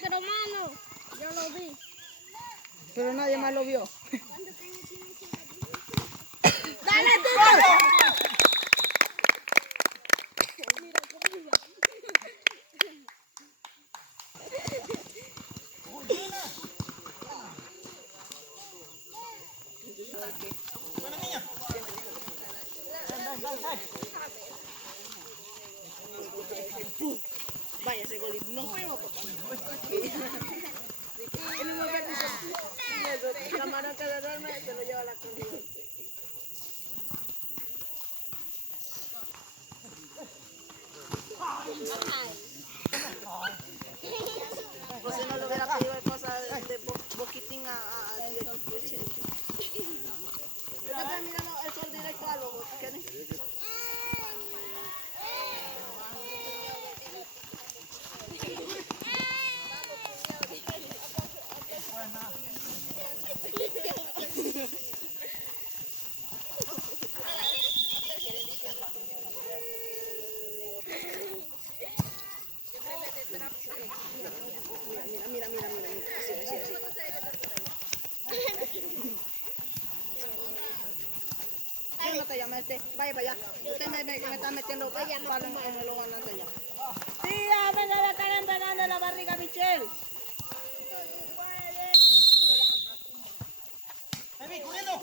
Pero mano, yo lo vi. Pero nadie más lo vio. ¡Dale, Tito! Vaya, ese golito. No fuimos, papá. Camarón que duerme se lo lleva a la corriente. Pues si no le hubiera pedido cosas de boquitín a Chente. Yo estoy mirando el sol directo a los boquitín. Mira. Así. Yo no te llamé, vaya para allá. Usted me está metiendo palo en el ojo de allá. Tía, venga de estar pegando en la barriga, Michelle. ¡Ven, corriendo!